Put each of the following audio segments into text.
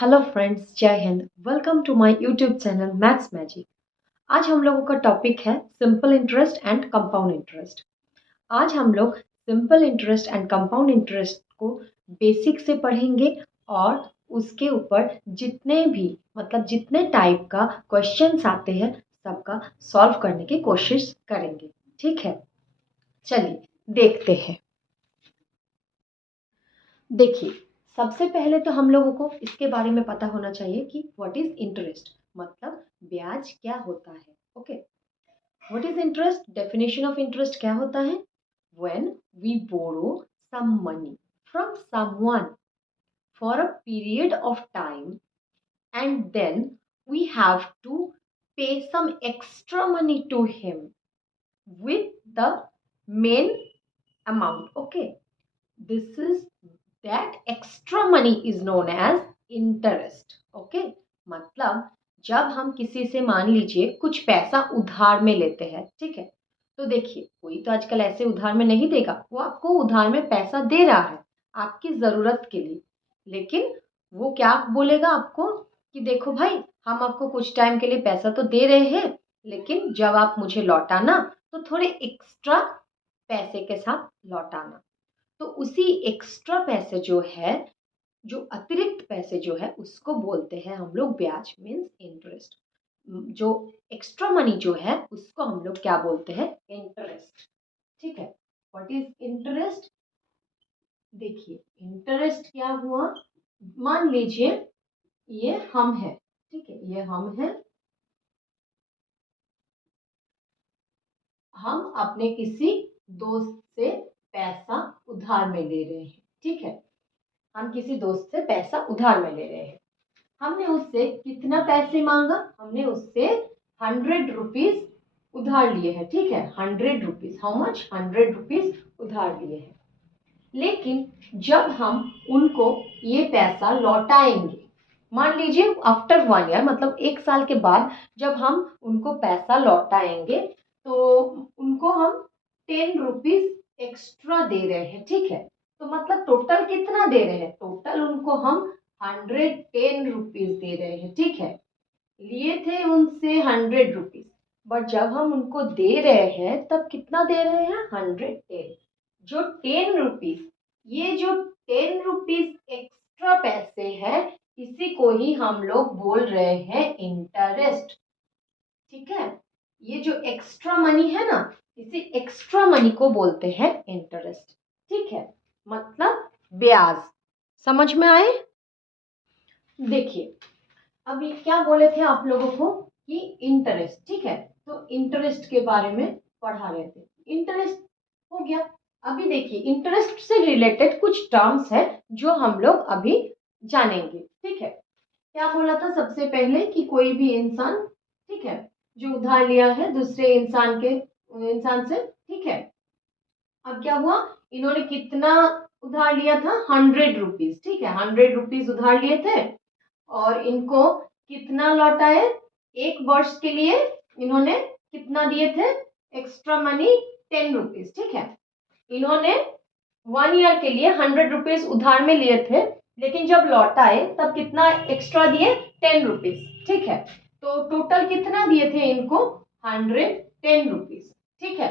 Hello friends, जय हिंद। Welcome to my YouTube channel maths magic. आज हम लोगों का टॉपिक है simple interest and compound interest. आज हम लोग simple interest and compound interest को बेसिक से पढ़ेंगे और उसके ऊपर जितने टाइप का क्वेश्चंस आते हैं सबका सॉल्व करने की कोशिश करेंगे। ठीक है, चलिए देखते हैं। देखिए, सबसे पहले तो हम लोगों को इसके बारे में पता होना चाहिए कि व्हाट इज इंटरेस्ट, मतलब ब्याज क्या होता है। Okay, what is interest? Definition of interest क्या होता है? When we borrow some money from someone for a period of time and then we have to pay some extra money to him with the main amount. Okay, this is that extra money is known as interest. Okay, मतलब जब हम किसी से मान लीजिए कुछ पैसा उधार में लेते हैं, ठीक है, तो देखिए कोई तो आजकल ऐसे उधार में नहीं देगा, वो आपको उधार में पैसा दे रहा है आपकी ज़रूरत के लिए, लेकिन वो क्या बोलेगा आपको कि देखो भाई, हम आपको कुछ टाइम के लिए पैसा तो दे रहे हैं, लेकिन जब आप मुझे लौटाना तो थोड़े एक्स्ट्रा पैसे के साथ लौटाना। तो उसी एक्स्ट्रा पैसे जो है, जो अतिरिक्त पैसे जो है, उसको बोलते हैं हम लोग ब्याज, मीन्स इंटरेस्ट। जो एक्स्ट्रा मनी जो है उसको हम लोग क्या बोलते हैं? इंटरेस्ट। ठीक है, व्हाट इज इंटरेस्ट? देखिए, इंटरेस्ट क्या हुआ, मान लीजिए ये हम है, ठीक है, ये हम है, हम अपने किसी दोस्त से पैसा उधार में ले रहे हैं। ठीक है, हम किसी दोस्त से पैसा उधार में ले रहे हैं। हमने उससे कितना पैसे मांगा? हमने उससे 100 रुपीज उधार लिए हैं। ठीक है, 100 रुपीज, हाउ मच? 100 रुपीज उधार लिए हैं। लेकिन जब हम उनको ये पैसा लौटाएंगे, मान लीजिए आफ्टर 1 ईयर, मतलब 1 साल के बाद जब हम उनको पैसा लौटाएंगे तो उनको हम 10 रुपीज एक्स्ट्रा दे रहे हैं। ठीक है, तो मतलब टोटल कितना दे रहे हैं? टोटल उनको हम 110 रुपीज दे रहे हैं। ठीक है, लिए थे उनसे 100 रुपीज, बट जब हम उनको दे रहे हैं तब कितना दे रहे हैं? 110। जो 10 रुपीज, ये जो 10 रुपीज एक्स्ट्रा पैसे हैं, इसी को ही हम लोग बोल रहे हैं इंटरेस्ट। ठीक है, ये जो एक्स्ट्रा मनी है ना, इसी एक्स्ट्रा मनी को बोलते हैं इंटरेस्ट। ठीक है, मतलब ब्याज। समझ में आए? देखिए, अभी क्या बोले थे आप लोगों को कि इंटरेस्ट, ठीक है, तो इंटरेस्ट के बारे में पढ़ा रहे थे। इंटरेस्ट हो गया। अभी देखिए, इंटरेस्ट से रिलेटेड कुछ टर्म्स है जो हम लोग अभी जानेंगे। ठीक है, क्या बोला था सबसे पहले कि कोई भी इंसान, ठीक है, जो उधार लिया है दूसरे इंसान से, ठीक है, अब क्या हुआ, इन्होंने कितना उधार लिया था? 100 रुपीज। ठीक है, 100 रुपीज उधार लिए थे और इनको कितना लौटाए? 1 वर्ष के लिए इन्होंने कितना दिए थे एक्स्ट्रा मनी? 10 रुपीज। ठीक है, इन्होंने 1 ईयर के लिए 100 रुपीज उधार में लिए थे, लेकिन जब लौटाए तब कितना एक्स्ट्रा दिए? 10 रुपीज। ठीक है, तो टोटल कितना दिए थे इनको? 110 रुपीज। ठीक है,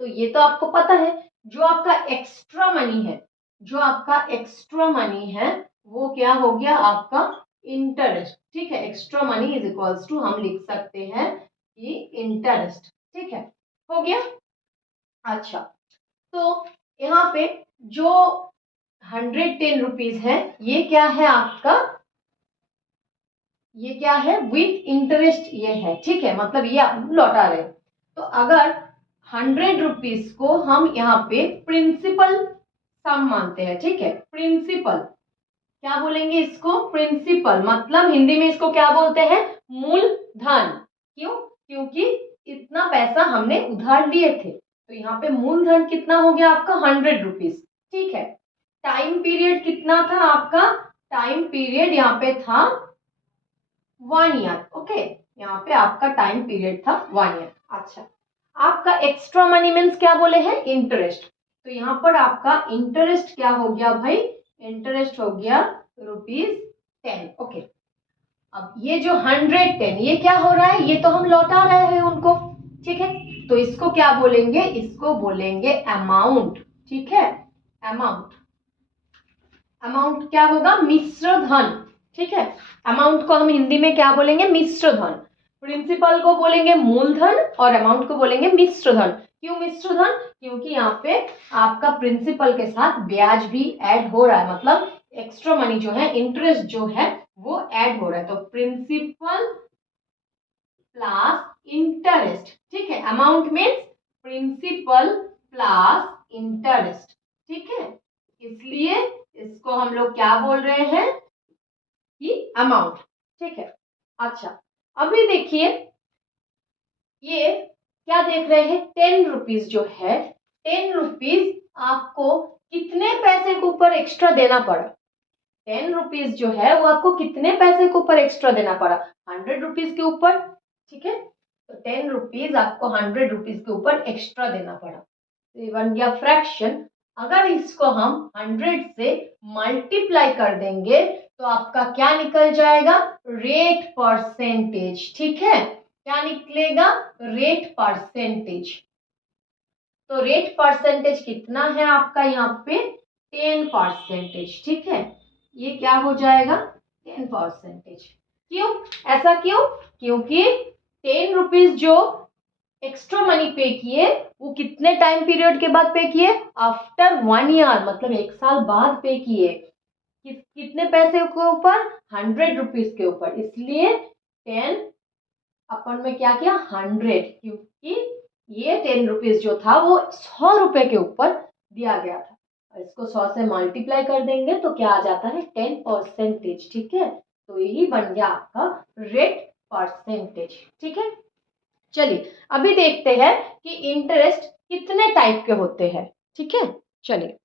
तो ये तो आपको पता है। जो आपका एक्स्ट्रा मनी है, जो आपका एक्स्ट्रा मनी है, वो क्या हो गया? आपका इंटरेस्ट। ठीक है, extra money is equals to, हम लिख सकते हैं कि इंटरेस्ट। ठीक है, हो गया। अच्छा, तो यहाँ पे जो 110 रुपीज है, ये क्या है आपका? ये क्या है? विथ इंटरेस्ट ये है। ठीक है, मतलब ये आप लौटा रहे। तो अगर 100 रुपीज को हम यहाँ पे प्रिंसिपल सम मानते हैं, ठीक है, प्रिंसिपल क्या बोलेंगे इसको? प्रिंसिपल, मतलब हिंदी में इसको क्या बोलते हैं? मूलधन। क्यों? क्योंकि इतना पैसा हमने उधार लिए थे, तो यहाँ पे मूलधन कितना हो गया आपका? 100 रुपीज। ठीक है, टाइम पीरियड कितना था आपका? टाइम पीरियड यहाँ पे था 1 ईयर। ओके, यहाँ पे आपका टाइम पीरियड था 1 ईयर। अच्छा, आपका एक्स्ट्रा मनी मीन्स क्या बोले हैं? इंटरेस्ट। तो यहाँ पर आपका इंटरेस्ट क्या हो गया भाई? इंटरेस्ट हो गया रुपीज 10। ओके, अब ये जो 110 ये क्या हो रहा है, ये तो हम लौटा रहे हैं उनको, ठीक है। तो इसको क्या बोलेंगे, इसको बोलेंगे अमाउंट, ठीक है। अमाउंट, अमाउंट क्या होगा, मिश्र धन, ठीक है। अमाउंट को हम हिंदी में क्या बोलेंगे, मिश्र धन। प्रिंसिपल को बोलेंगे मूलधन और अमाउंट को बोलेंगे मिश्र धन। क्यों मिश्र धन, क्योंकि यहाँ पे आपका प्रिंसिपल के साथ ब्याज भी ऐड हो रहा है, मतलब एक्स्ट्रा मनी जो है, इंटरेस्ट जो है वो ऐड हो रहा है। तो प्रिंसिपल प्लस इंटरेस्ट, ठीक है। Amount means principal plus interest, ठीक है। इसलिए इसको हम लोग क्या बोल रहे हैं कि अमाउंट, ठीक है। अच्छा, अभी देखिए ये क्या देख रहे हैं, 10 रुपीज जो है, 10 रुपीज आपको कितने पैसे के ऊपर एक्स्ट्रा देना पड़ा, 10 रुपीज जो है वो आपको कितने पैसे के ऊपर एक्स्ट्रा देना पड़ा, 100 रुपीज के ऊपर, ठीक है। तो 10 रुपीज आपको 100 रुपीज के ऊपर एक्स्ट्रा देना पड़ा, तो ये बन गया फ्रैक्शन। अगर इसको हम 100 से मल्टीप्लाई कर देंगे तो आपका क्या निकल जाएगा, रेट परसेंटेज, ठीक है। क्या निकलेगा, रेट परसेंटेज। तो रेट परसेंटेज कितना है आपका यहाँ पे, 10%, ठीक है। ये क्या हो जाएगा, 10%। क्यों, ऐसा क्यों, क्योंकि 10 रुपीज जो एक्स्ट्रा मनी पे किए वो कितने टाइम पीरियड के बाद पे किए, आफ्टर 1 ईयर, मतलब 1 साल बाद पे किए। कितने पैसे के ऊपर, 100 रुपीज के ऊपर, इसलिए 10 अपन में क्या किया, 100, क्योंकि ये 10 रुपीज जो था वो 100 रुपए के ऊपर दिया गया था। इसको 100 से मल्टीप्लाई कर देंगे तो क्या आ जाता है, 10%, ठीक है। तो यही बन गया आपका रेट परसेंटेज, ठीक है। चलिए अभी देखते हैं कि इंटरेस्ट कितने टाइप के होते हैं, ठीक है। चलिए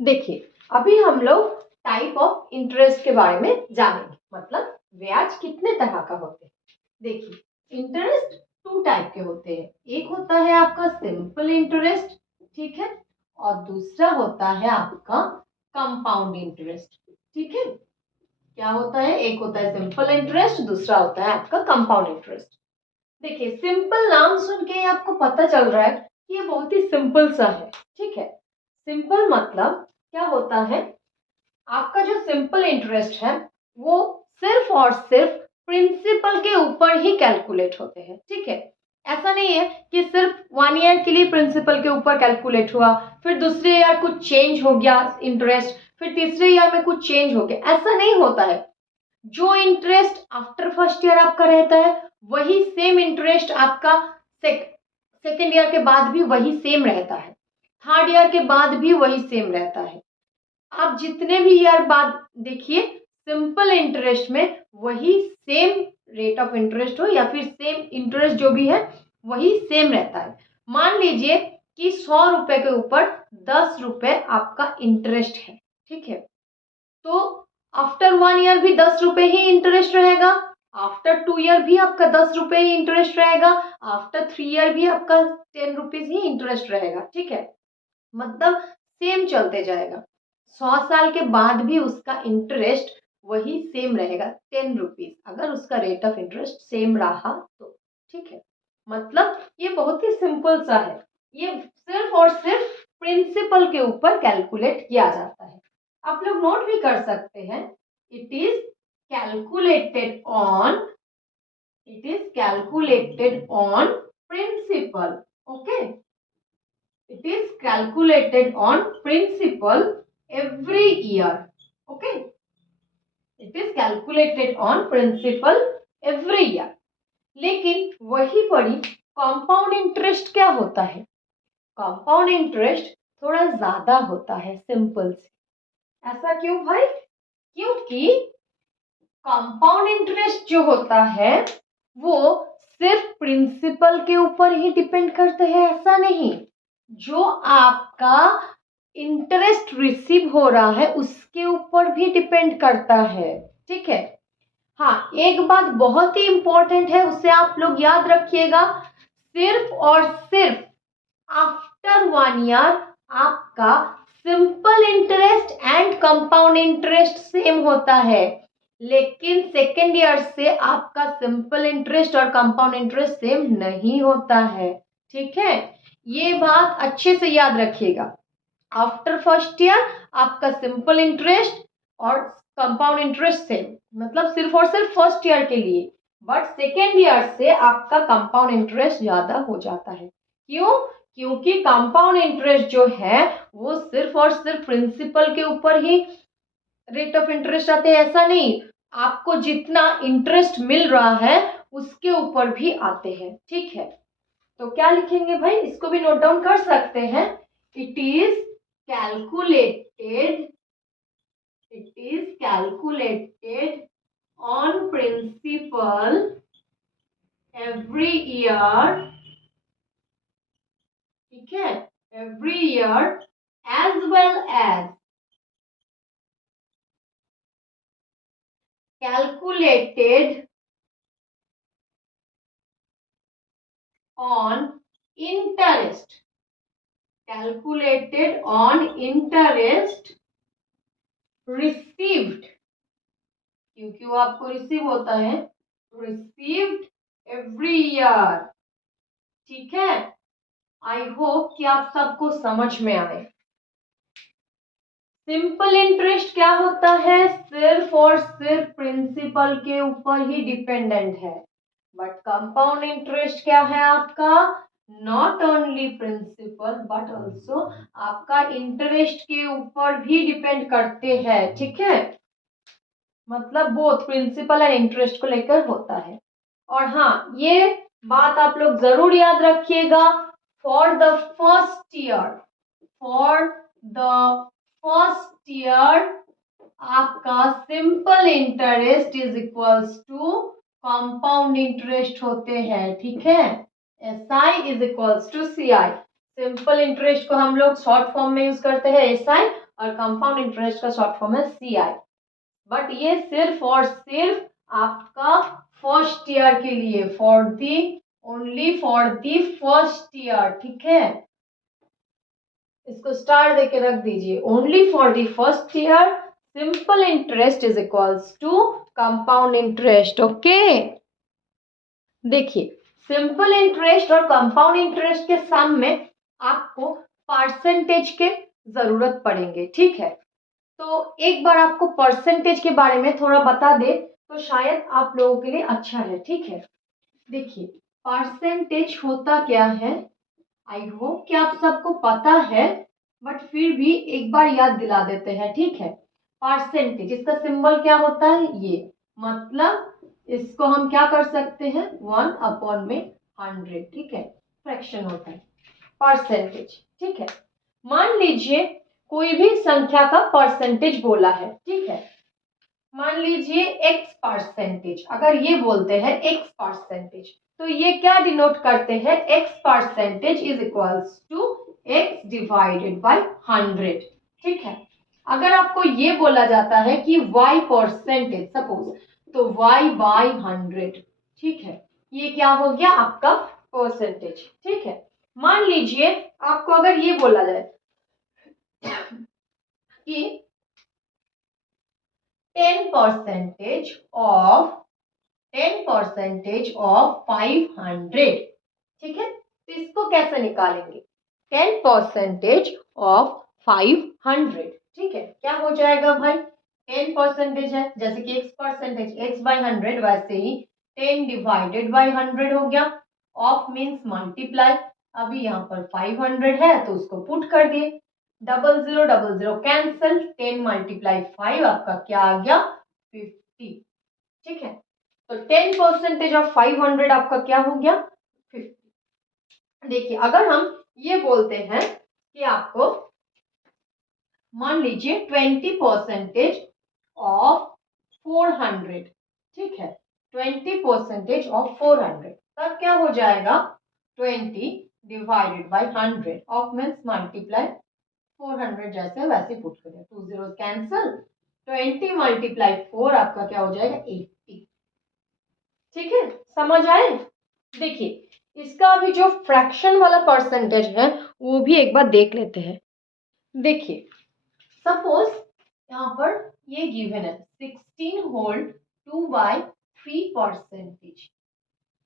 देखिए, अभी हम लोग टाइप ऑफ इंटरेस्ट के बारे में जानेंगे, मतलब ब्याज कितने तरह का होते हैं। देखिए, इंटरेस्ट 2 टाइप के होते हैं, एक होता है आपका सिंपल इंटरेस्ट, ठीक है, और दूसरा होता है आपका कंपाउंड इंटरेस्ट, ठीक है। क्या होता है, एक होता है सिंपल इंटरेस्ट, दूसरा होता है आपका कंपाउंड इंटरेस्ट। देखिए, सिंपल नाम सुन के आपको पता चल रहा है कि ये बहुत ही सिंपल सा है, ठीक है। सिंपल मतलब क्या होता है, आपका जो सिंपल इंटरेस्ट है वो सिर्फ और सिर्फ प्रिंसिपल के ऊपर ही कैलकुलेट होते हैं, ठीक है। ऐसा नहीं है कि सिर्फ 1 ईयर के लिए प्रिंसिपल के ऊपर कैलकुलेट हुआ, फिर दूसरे ईयर कुछ चेंज हो गया इंटरेस्ट, फिर तीसरे ईयर में कुछ चेंज हो गया, ऐसा नहीं होता है। जो इंटरेस्ट आफ्टर फर्स्ट ईयर आपका रहता है वही सेम इंटरेस्ट आपका सेकेंड ईयर के बाद भी वही सेम रहता है, थर्ड ईयर के बाद भी वही सेम रहता है। आप जितने भी ईयर बाद देखिए, सिंपल इंटरेस्ट में वही सेम रेट ऑफ इंटरेस्ट हो या फिर सेम इंटरेस्ट जो भी है वही सेम रहता है। मान लीजिए कि 100 रुपए के ऊपर 10 रुपए आपका इंटरेस्ट है, ठीक है। तो आफ्टर 1 ईयर भी 10 रुपए ही इंटरेस्ट रहेगा, आफ्टर 2 ईयर भी आपका 10 रुपए ही इंटरेस्ट रहेगा, आफ्टर 3 ईयर भी आपका 10 रुपीज ही इंटरेस्ट रहेगा, ठीक है। मतलब सेम चलते जाएगा, 100 साल के बाद भी उसका इंटरेस्ट वही सेम रहेगा, 10 रुपीज, अगर उसका रेट ऑफ इंटरेस्ट सेम रहा तो, ठीक है। मतलब ये बहुत ही सिंपल सा है, ये सिर्फ और सिर्फ प्रिंसिपल के ऊपर कैलकुलेट किया जाता है। आप लोग नोट भी कर सकते हैं, it is calculated on principal, okay. It is calculated on principal every year. Okay. It is calculated on principal every year. लेकिन वही पड़ी कंपाउंड इंटरेस्ट क्या होता है, कंपाउंड इंटरेस्ट थोड़ा ज्यादा होता है सिंपल से। ऐसा क्यों भाई, क्योंकि कंपाउंड इंटरेस्ट जो होता है वो सिर्फ प्रिंसिपल के ऊपर ही डिपेंड करते हैं, ऐसा नहीं, जो आपका इंटरेस्ट रिसीव हो रहा है उसके ऊपर भी डिपेंड करता है, ठीक है। हाँ, एक बात बहुत ही इंपॉर्टेंट है, उसे आप लोग याद रखिएगा, सिर्फ और सिर्फ आफ्टर 1 ईयर आपका simple interest and compound interest same होता है। लेकिन सेकेंड ईयर से आपका सिंपल इंटरेस्ट और कंपाउंड इंटरेस्ट सेम नहीं होता है, ठीक है। ये बात अच्छे से याद रखिएगा। आफ्टर फर्स्ट ईयर आपका सिंपल इंटरेस्ट और कंपाउंड इंटरेस्ट सेम, मतलब सिर्फ और सिर्फ फर्स्ट ईयर के लिए। बट सेकेंड ईयर से आपका कंपाउंड इंटरेस्ट ज्यादा हो जाता है। क्यों? क्योंकि कंपाउंड इंटरेस्ट जो है वो सिर्फ और सिर्फ प्रिंसिपल के ऊपर ही रेट ऑफ इंटरेस्ट आते हैं, ऐसा नहीं, आपको जितना इंटरेस्ट मिल रहा है उसके ऊपर भी आते हैं, ठीक है। तो क्या लिखेंगे भाई, इसको भी नोट डाउन कर सकते हैं। It is calculated, it is calculated on principle every year, ठीक है, every year as well as calculated on interest, calculated on interest received, क्योंकि वो आपको रिसीव होता है, received every year, ठीक है। आई होप कि आप सबको समझ में आए। सिंपल इंटरेस्ट क्या होता है, सिर्फ और सिर्फ प्रिंसिपल के ऊपर ही डिपेंडेंट है। बट कंपाउंड इंटरेस्ट क्या है आपका, not only principle but also आपका इंटरेस्ट के ऊपर भी डिपेंड करते हैं, ठीक है। मतलब बोथ प्रिंसिपल एंड इंटरेस्ट को लेकर होता है। और हाँ, ये बात आप लोग जरूर याद रखिएगा, for the first year, for the first year आपका simple interest is equals to compound interest होते हैं, ठीक है। SI is equals to CI। Simple interest को हम लोग शॉर्ट फॉर्म में यूज करते हैं SI, और कंपाउंड इंटरेस्ट का शॉर्ट फॉर्म है CI। बट ये सिर्फ और सिर्फ आपका फर्स्ट ईयर के लिए, for the only for the first year, ठीक है। इसको स्टार देके रख दीजिए, only for the first year simple interest is equals to compound interest, okay. देखिए, सिंपल इंटरेस्ट और कंपाउंड इंटरेस्ट के सम में आपको परसेंटेज के जरूरत पड़ेंगे, ठीक है। तो एक बार आपको परसेंटेज के बारे में थोड़ा बता दे तो शायद आप लोगों के लिए अच्छा है, ठीक है। देखिए, परसेंटेज होता क्या है, आई होप कि आप सबको पता है, बट फिर भी एक बार याद दिला देते हैं, ठीक है। परसेंटेज, इसका सिंबल क्या होता है, ये, मतलब इसको हम क्या कर सकते हैं, 1/100, ठीक है, फ्रैक्शन होता है परसेंटेज, ठीक है। मान लीजिए कोई भी संख्या का परसेंटेज बोला है, ठीक है। मान लीजिए x%, अगर ये बोलते हैं x%, तो ये क्या डिनोट करते हैं, x% is equals to x divided by 100, ठीक है। अगर आपको ये बोला जाता है कि y%, सपोज, तो y बाय 100, ठीक है, ये क्या हो गया आपका परसेंटेज, ठीक है। मान लीजिए आपको अगर ये बोला जाए कि 10% ऑफ 500, ठीक है। तो इसको कैसे निकालेंगे, 10% ऑफ 500, ठीक है, क्या हो जाएगा भाई, 10% है, जैसे कि x%, x/100, वैसे ही 10 डिवाइडेड बाय 100 हो गया। ऑफ मीन्स मल्टीप्लाई, अभी यहाँ पर 500 है तो उसको पुट कर दिए, 0000 कैंसिल, 10 मल्टीप्लाई 5 आपका क्या आ गया, 50, ठीक है। तो 10% ऑफ 500 आपका क्या हो गया, 50। देखिए, अगर हम ये बोलते हैं कि आपको मान लीजिए 20% ऑफ 400, ठीक है, 20% ऑफ 400, तब क्या हो जाएगा, 20 divided by 100, of means multiply 400, जैसे वैसे पुट करें, 2 जीरो कैंसिल, 20 मल्टीप्लाई 4 आपका क्या हो जाएगा, 80, ठीक है, समझ आए। देखिए, इसका अभी जो फ्रैक्शन वाला परसेंटेज है वो भी एक बार देख लेते हैं। देखिए, सपोज यहाँ पर ये गिवन है 16 होल 2/3%।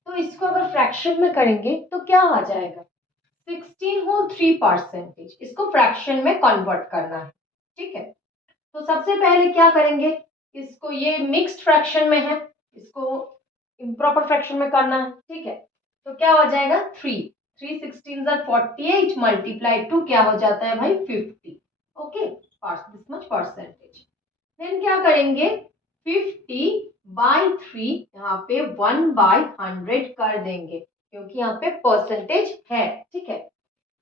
तो इसको अगर फ्रैक्शन में करेंगे तो क्या आ जाएगा, 16 होल 3%। इसको फ्रैक्शन में कन्वर्ट करना है, ठीक है। तो सबसे पहले क्या करेंगे, इसको, ये मिक्स्ड फ्रैक्शन में है, इसको इम्प्रॉपर फ्रैक्शन में करना है, ठीक है। तो क्या हो जाएगा, 3 16 48 मल्टीप्लाई टू क्या हो जाता है भाई 50। Okay, this much percentage. Then क्या करेंगे, 50/3 यहाँ पे 1/100 कर देंगे, क्योंकि यहाँ पे परसेंटेज है, ठीक है।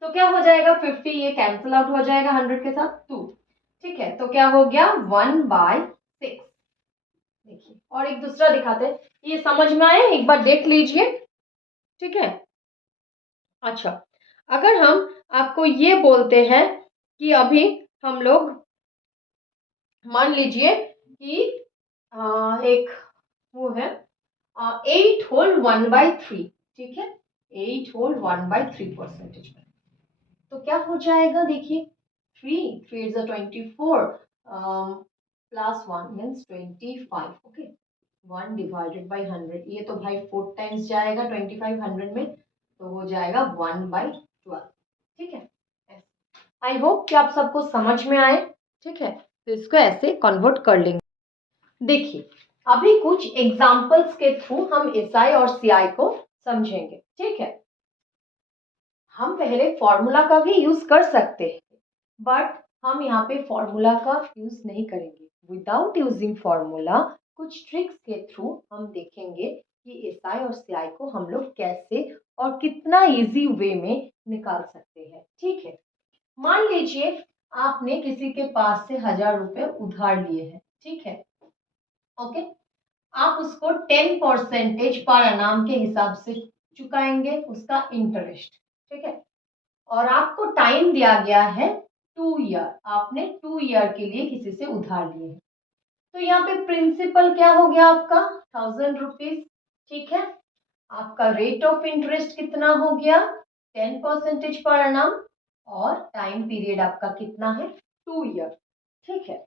तो क्या हो जाएगा, 50 ये कैंसिल आउट हो जाएगा 100 के साथ 2, ठीक है। तो क्या हो गया 1/6। देखिए, और एक दूसरा दिखाते हैं, ये समझ में आया, एक बार देख लीजिए, ठीक है। अच्छा, अगर हम आपको ये बोलते हैं कि अभी हम लोग मान लीजिए कि एक वो है 8 होल 1/3, ठीक है, 8 होल 1/3% में। तो क्या हो जाएगा, देखिए 3 is a 24 plus 1 means 25। Okay, 1 divided by 100, ये तो भाई 4 टाइम्स जाएगा 25 100 में, तो हो जाएगा 1/12, ठीक है। आई होप कि आप सबको समझ में आए, ठीक है। तो इसको ऐसे कन्वर्ट कर लेंगे। देखिए, अभी कुछ एग्जाम्पल्स के थ्रू हम एसआई और सीआई को समझेंगे, ठीक है। हम पहले फॉर्मूला का भी यूज कर सकते हैं, बट हम यहाँ पे फॉर्मूला का यूज नहीं करेंगे। विदाउट यूजिंग फॉर्मूला कुछ ट्रिक्स के थ्रू हम देखेंगे कि एसआई और सीआई को हम लोग कैसे और कितना इजी वे में निकाल सकते हैं, ठीक है। मान लीजिए आपने किसी के पास से 1000 रुपए उधार लिए हैं, ठीक है। ओके, आप उसको 10% पर अनाम के हिसाब से चुकाएंगे, उसका इंटरेस्ट, ठीक है। और आपको टाइम दिया गया है 2 ईयर, आपने 2 ईयर के लिए किसी से उधार लिए हैं। तो यहाँ पे प्रिंसिपल क्या हो गया आपका 1000 रुपीज, ठीक है। आपका रेट ऑफ इंटरेस्ट कितना हो गया 10% पर अनाम, और टाइम पीरियड आपका कितना है 2 ईयर, ठीक है।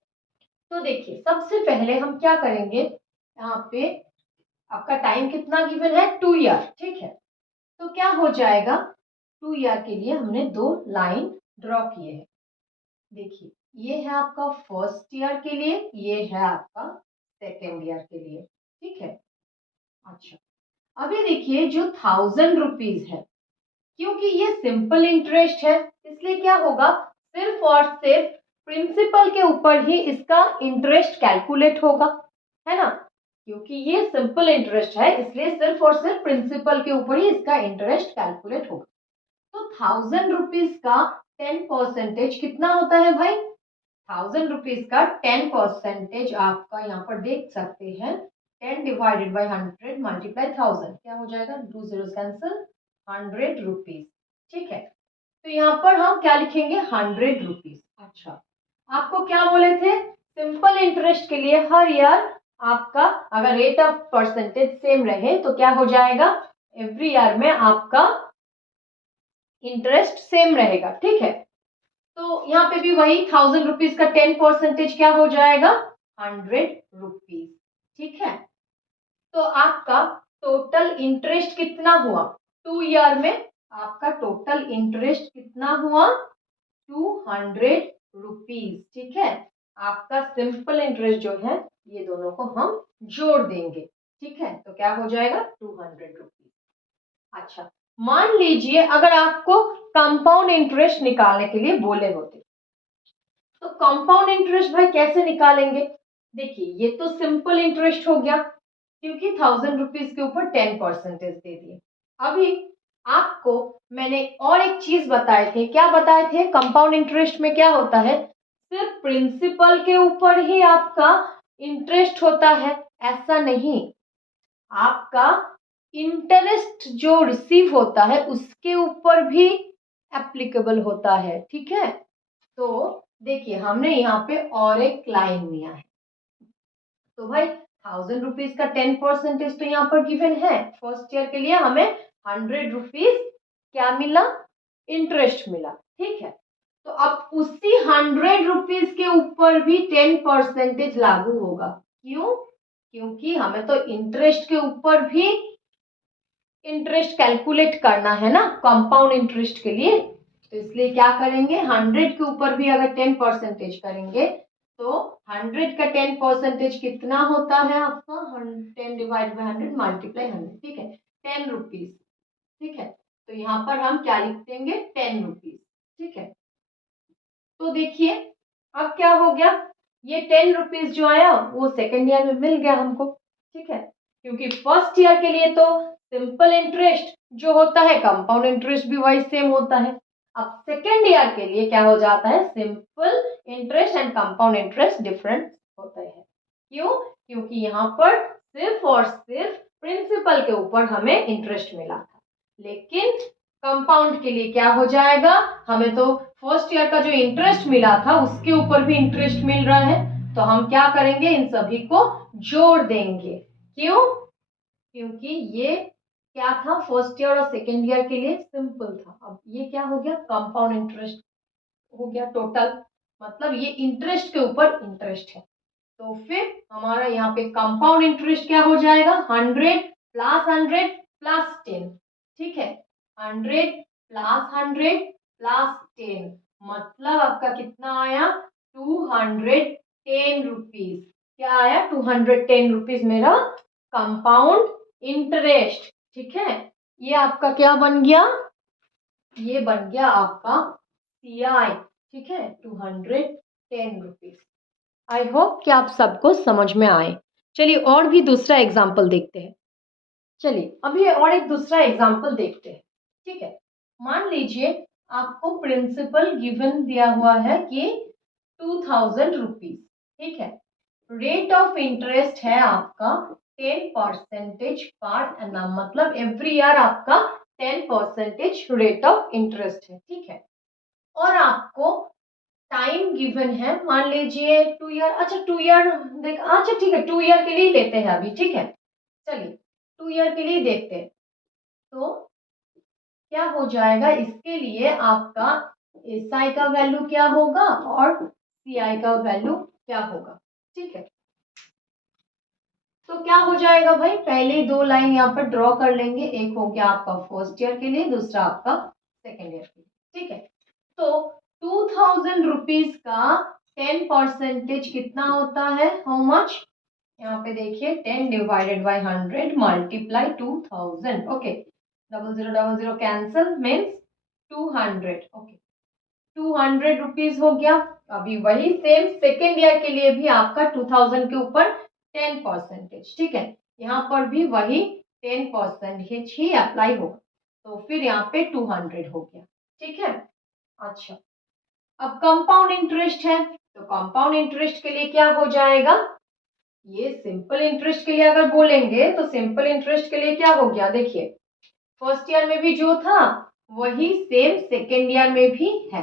तो देखिए, सबसे पहले हम क्या करेंगे, यहाँ पे आपका टाइम कितना गिवन है 2 ईयर, ठीक है। तो क्या हो जाएगा, 2 ईयर के लिए हमने 2 लाइन ड्रॉ किए हैं। देखिए, ये है आपका फर्स्ट ईयर के लिए, ये है आपका सेकेंड ईयर के लिए, ठीक है। अच्छा, अभी देखिए जो 1000 रुपीज है, क्योंकि ये सिंपल इंटरेस्ट है, इसलिए क्या होगा, सिर्फ और सिर्फ प्रिंसिपल के ऊपर ही इसका इंटरेस्ट कैलकुलेट होगा, है ना। क्योंकि ये सिंपल इंटरेस्ट है, इसलिए सिर्फ और सिर्फ प्रिंसिपल के ऊपर ही इसका इंटरेस्ट कैलकुलेट होगा। तो 1000 रुपीज का 10% कितना होता है भाई, 1000 रुपीज का 10% आपका यहाँ पर देख सकते हैं, 10 डिवाइडेड बाई 100 मल्टीप्लाई 1000, क्या हो जाएगा, 2 जीरो कैंसिल, 100 रुपीज, ठीक है। तो यहाँ पर हम क्या लिखेंगे 100 रुपीज। अच्छा, आपको क्या बोले थे, सिंपल इंटरेस्ट के लिए हर ईयर आपका अगर रेट ऑफ परसेंटेज सेम रहे तो क्या हो जाएगा, एवरी ईयर में आपका इंटरेस्ट सेम रहेगा, ठीक है। तो यहाँ पे भी वही 1000 रुपीज का 10% क्या हो जाएगा 100 रुपीज, ठीक है। तो आपका टोटल इंटरेस्ट कितना हुआ 2 ईयर में, आपका टोटल इंटरेस्ट कितना हुआ 200 रुपीज, ठीक है। आपका सिंपल इंटरेस्ट जो है, ये दोनों को हम जोड़ देंगे, ठीक है। तो क्या हो जाएगा 200 रुपीज। अच्छा, मान लीजिए अगर आपको कंपाउंड इंटरेस्ट निकालने के लिए बोले होते, तो कंपाउंड इंटरेस्ट भाई कैसे निकालेंगे, देखिए ये तो सिंपल इंटरेस्ट हो गया, क्योंकि 1000 रुपीज के ऊपर 10% दे दिए। अभी आपको मैंने और एक चीज बताए थे, क्या बताए थे, कंपाउंड इंटरेस्ट में क्या होता है, सिर्फ प्रिंसिपल के ऊपर ही आपका इंटरेस्ट होता है, ऐसा नहीं, आपका इंटरेस्ट जो रिसीव होता है उसके ऊपर भी एप्लीकेबल होता है, ठीक है। तो देखिए, हमने यहाँ पे और एक लाइन लिया है, तो भाई 1000 रुपीज का 10% तो यहाँ पर गिवन है, फर्स्ट ईयर के लिए हमें 100 रुपीज क्या मिला, इंटरेस्ट मिला, ठीक है। तो अब उसी 100 रुपीज के ऊपर भी 10% लागू होगा। क्यों? क्योंकि हमें तो इंटरेस्ट के ऊपर भी इंटरेस्ट कैलकुलेट करना है ना, कंपाउंड इंटरेस्ट के लिए। तो इसलिए क्या करेंगे, 100 के ऊपर भी अगर 10% करेंगे तो 100 का 10% कितना होता है आपका, 10 डिवाइड बाई 100 मल्टीप्लाई 100, ठीक है, 10 रुपीज। ठीक है, तो यहाँ पर हम क्या लिख देंगे, 10 रुपीज। ठीक है, तो देखिए अब क्या हो गया, ये 10 रुपीज जो आया वो सेकेंड ईयर में मिल गया हमको। ठीक है, क्योंकि फर्स्ट ईयर के लिए तो सिंपल इंटरेस्ट जो होता है, कंपाउंड इंटरेस्ट भी वही सेम होता है। अब सेकेंड ईयर के लिए क्या हो जाता है, simple interest and compound interest different होता है। क्यों? क्योंकि यहाँ पर सिर्फ और सिर्फ प्रिंसिपल के ऊपर हमें इंटरेस्ट मिला था, लेकिन कंपाउंड के लिए क्या हो जाएगा, हमें तो फर्स्ट ईयर का जो इंटरेस्ट मिला था उसके ऊपर भी इंटरेस्ट मिल रहा है, तो हम क्या करेंगे, इन सभी को जोड़ देंगे। क्यों? क्योंकि ये क्या था, फर्स्ट ईयर और सेकेंड ईयर के लिए सिंपल था। अब ये क्या हो गया, कंपाउंड इंटरेस्ट हो गया टोटल, मतलब ये इंटरेस्ट के ऊपर इंटरेस्ट है। तो फिर हमारा यहाँ पे कंपाउंड इंटरेस्ट क्या हो जाएगा, 100 प्लस 100 प्लस 10। ठीक है, 100 प्लस 100 प्लस 10, मतलब आपका कितना आया, 210 रुपीज। क्या आया, 210 रुपीज मेरा कंपाउंड इंटरेस्ट। ठीक है, ये आपका क्या बन गया, ये बन गया आपका CI। ठीक है, 210 रुपीज। आई होप कि आप सबको समझ में आए। चलिए और भी दूसरा एग्जाम्पल देखते हैं। चलिए अभी और एक दूसरा एग्जाम्पल देखते हैं। ठीक है, मान लीजिए आपको प्रिंसिपल गिवन दिया हुआ है कि 2000 रुपीज। ठीक है, रेट ऑफ इंटरेस्ट है आपका 10% पर एनम, मतलब एवरी ईयर आपका 10% रेट ऑफ इंटरेस्ट है। ठीक है, और आपको टाइम गिवन है, मान लीजिए 2 ईयर। अच्छा 2 ईयर देख, अच्छा ठीक है 2 ईयर के लिए लेते हैं अभी। ठीक है, चलिए 2 ईयर के लिए देखते हैं। तो क्या हो जाएगा, इसके लिए आपका SI का वैल्यू क्या होगा और CI का वैल्यू क्या होगा। ठीक है, तो क्या हो जाएगा भाई, पहले 2 लाइन यहाँ पर ड्रॉ कर लेंगे, एक हो गया आपका फर्स्ट ईयर के लिए, दूसरा आपका सेकेंड ईयर के लिए। ठीक है, तो 2000 रुपीज का 10% कितना होता है, हाउ मच, यहाँ पे देखिए 10 divided by 100 multiply 2000। Okay, 0000 cancel means 200। Okay, 200 rupees हो गया। अभी वही सेम सेकेंड ईयर के लिए भी आपका 2000 के ऊपर 10%। ठीक है, यहाँ पर भी वही 10% ही अप्लाई होगा, तो फिर यहाँ पे 200 हो गया। ठीक है, अच्छा अब कंपाउंड इंटरेस्ट है, तो कंपाउंड इंटरेस्ट के लिए क्या हो जाएगा, ये सिंपल इंटरेस्ट के लिए अगर बोलेंगे तो सिंपल इंटरेस्ट के लिए क्या हो गया, देखिए फर्स्ट ईयर में भी जो था वही सेम सेकेंड ईयर में भी है।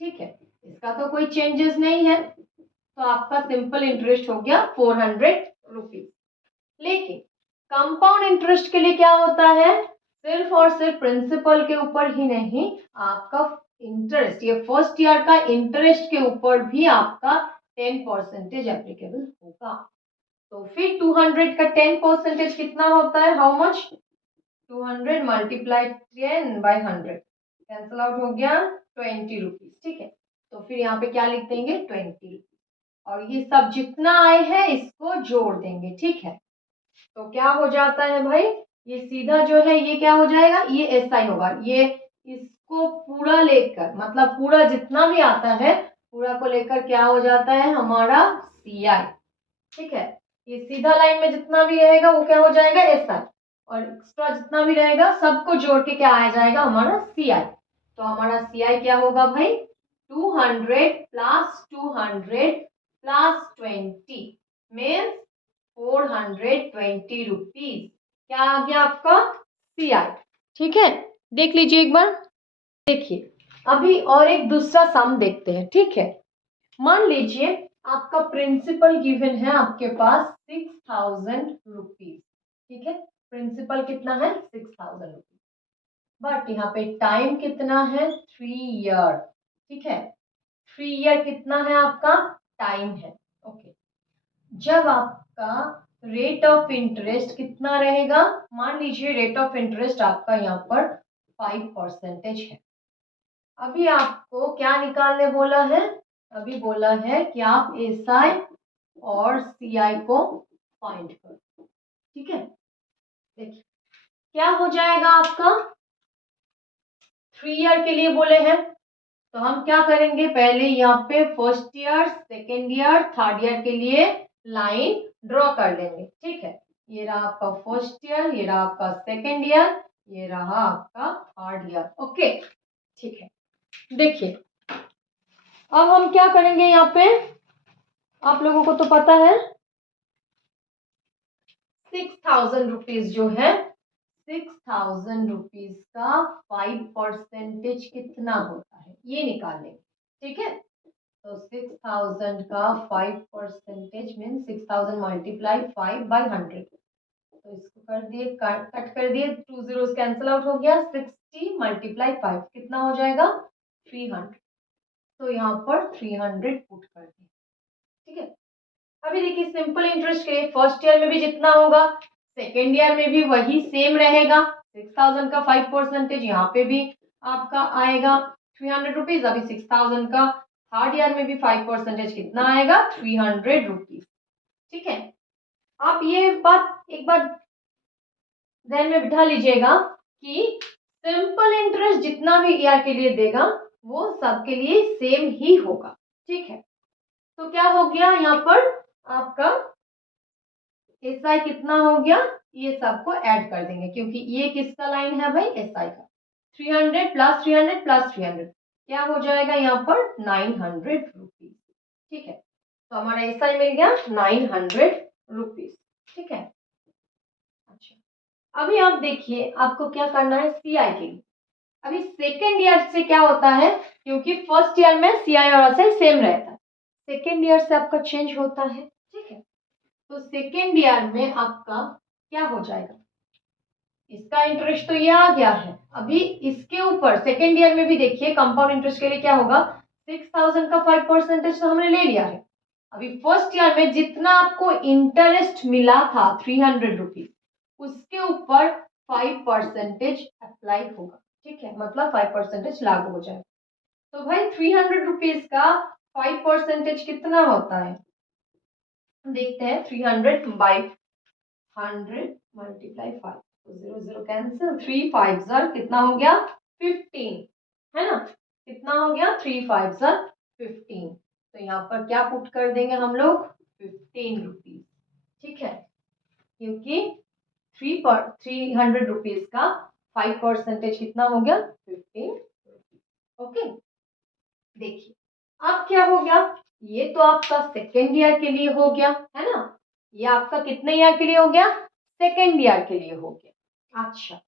ठीक है, इसका तो कोई चेंजेस नहीं है, तो आपका सिंपल इंटरेस्ट हो गया 400 रुपीज। लेकिन कंपाउंड इंटरेस्ट के लिए क्या होता है, सिर्फ और सिर्फ प्रिंसिपल के ऊपर ही नहीं, आपका इंटरेस्ट, ये फर्स्ट ईयर का इंटरेस्ट के ऊपर भी आपका 10% एप्लीकेबल होगा। तो फिर 200 का 10% कितना होता है, how much, 200 multiply 10 by 100, cancel out हो गया 20 रुपीज। ठीक है, तो फिर यहाँ पे क्या लिख देंगे, 20 रुपीज, और ये सब जितना आए हैं इसको जोड़ देंगे। ठीक है, तो क्या हो जाता है भाई, ये सीधा जो है ये क्या हो जाएगा, ये SI होगा, ये इसको पूरा लेकर, मतलब पूरा जितना भी आता है पूरा को लेकर क्या हो जाता है हमारा CI। ठीक है, ये सीधा लाइन में जितना भी रहेगा वो क्या हो जाएगा SI, और एक्स्ट्रा जितना भी रहेगा सबको जोड़ के क्या आ जाएगा हमारा CI। तो हमारा CI क्या होगा भाई, 200 प्लस 200 प्लस 20 मीन्स 420 रुपीज। क्या आ गया आपका CI। ठीक है, देख लीजिए एक बार। देखिए अभी और एक दूसरा सम देखते हैं। ठीक है, मान लीजिए आपका प्रिंसिपल गिवन है आपके पास 6000 रुपीज। ठीक है, प्रिंसिपल कितना है 6000 रुपीज, बट यहाँ पे टाइम कितना है 3 ईयर। ठीक है। 3 ईयर कितना है आपका टाइम है। ओके, जब आपका रेट ऑफ इंटरेस्ट कितना रहेगा, मान लीजिए रेट ऑफ इंटरेस्ट आपका यहाँ पर 5% है। अभी आपको क्या निकालने बोला है, अभी बोला है कि आप SI और CI को फाइंड करो। ठीक है, देखिए क्या हो जाएगा आपका, 3 ईयर के लिए बोले हैं तो हम क्या करेंगे, पहले यहाँ पे first year, second year, third year के लिए लाइन ड्रॉ कर लेंगे। ठीक है, ये रहा आपका फर्स्ट ईयर, ये रहा आपका सेकेंड ईयर, ये रहा आपका थर्ड ईयर। ओके, ठीक है। देखिए अब हम क्या करेंगे, यहाँ पे आप लोगों को तो पता है 6,000 रुपीज जो है, 6,000 रुपीज का 5% कितना होता है ये निकाल लेंगे। ठीक है, तो 6,000 का 5% मीन 6,000 मल्टीप्लाई 5/100, तो इसको कर दिए, कट कर दिए, 2 जीरोस कैंसिल आउट हो गया, 60 मल्टीप्लाई 5 कितना हो जाएगा 300, तो यहाँ पर 300 पुट कर दिए। ठीक है, अभी देखिए सिंपल इंटरेस्ट के फर्स्ट ईयर में भी जितना होगा सेकेंड ईयर में भी वही सेम रहेगा, 6,000 का 5% यहाँ पे भी आपका आएगा 300 रुपीज। अभी 6,000 का थर्ड ईयर में भी 5% कितना आएगा 300 रुपीज। ठीक है, आप ये बात एक बार ध्यान में बिठा लीजिएगा कि सिंपल इंटरेस्ट जितना भी ईयर के लिए देगा वो सबके लिए सेम ही होगा। ठीक है, तो क्या हो गया यहाँ पर आपका SI कितना हो गया, ये सबको ऐड कर देंगे क्योंकि ये किसका लाइन है भाई, SI का। 300 प्लस 300 प्लस 300 क्या हो जाएगा यहाँ पर 900 रुपीज। ठीक है, तो हमारा SI मिल गया 900 रुपीज। ठीक है, अच्छा अभी आप देखिए आपको क्या करना है CI के लिए। अभी सेकेंड ईयर से क्या होता है, क्योंकि फर्स्ट ईयर में CI और SI सेम रहता है, सेकेंड ईयर से आपका चेंज होता है। ठीक है, तो सेकेंड ईयर में आपका क्या हो जाएगा, इसका इंटरेस्ट तो ये आ गया है, अभी इसके ऊपर सेकेंड ईयर में भी देखिए कंपाउंड इंटरेस्ट के लिए क्या होगा, 6,000 का 5% तो हमने ले लिया है। अभी फर्स्ट ईयर में जितना आपको इंटरेस्ट मिला था 300 रुपीज, उसके ऊपर 5% अप्लाई होगा। ठीक है, मतलब 5% लागू हो जाएगा। तो भाई 300 रुपीज का 5% कितना होता है, देखते हैं। 300/100 मल्टीप्लाई 5, तो 0 0 कैंसिल, 3 5 ज़र कितना हो गया 15, है ना, कितना हो गया 3 5 ज़र 15, तो यहाँ पर क्या पुट कर देंगे हम लोग 15 रुपीज। ठीक है, क्योंकि 300 रुपीज का 5% कितना हो गया 15 रुपीज। ओके, देखिए अब क्या हो गया, ये तो आपका सेकेंड ईयर के लिए हो गया है ना, ये आपका कितने ईयर के लिए हो गया, सेकेंड ईयर के लिए हो गया। अच्छा,